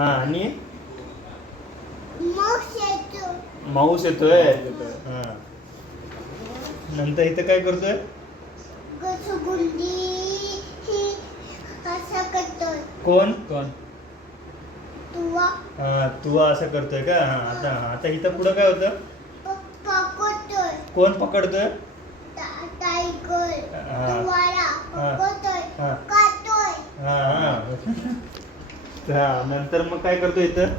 हा आणि माऊस येतो. माऊस येतोय. हा नंतर इथं काय करतोय? घसरगुंडी ही असं करतोय. कोण कोण? तुवा हा तुवा असं करतोय का? हा आता आता इथं पुढं काय होतं? पकडतोय. कोण पकडतोय? टायगर हा. तुवाला हा. पकडतोय. हा. काटोय. हा हा हा नंतर मग काय करतोय इथं?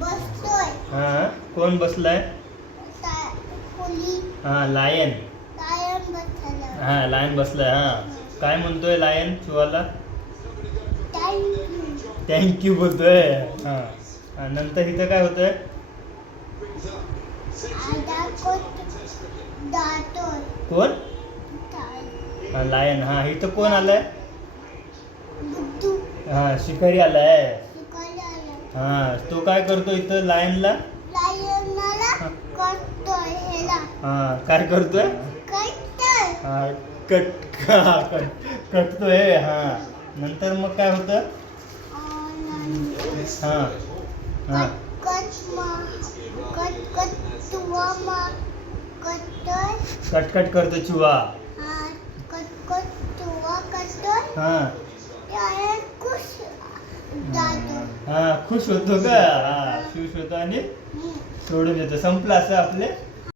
बसतोय. हा कोण बसलाय? खोली हा लायन. टायर बसला. हा लायन बसलाय. हा काय म्हणतोय लायन शिवाला? थँक्यू. थँक्यू बोलतोय. हा नंतर इथं काय होतंय? आता जातोय. कोण? लायन. हा इथं कोण आलंय? बुद्धू हा शिकारी आलाय. शिकायला आला. हा तो काय करतो इथं लायनला? लायनला करतोय ह्याला. हा काय करतोय? करतोय. हा कटतोय. हा नंतर मग काय होतं? हा हा कटकट करतो चुवा. हा हा खुश होतो का? हा खुश होतो आणि सोडून देतो. संपलं असं आपले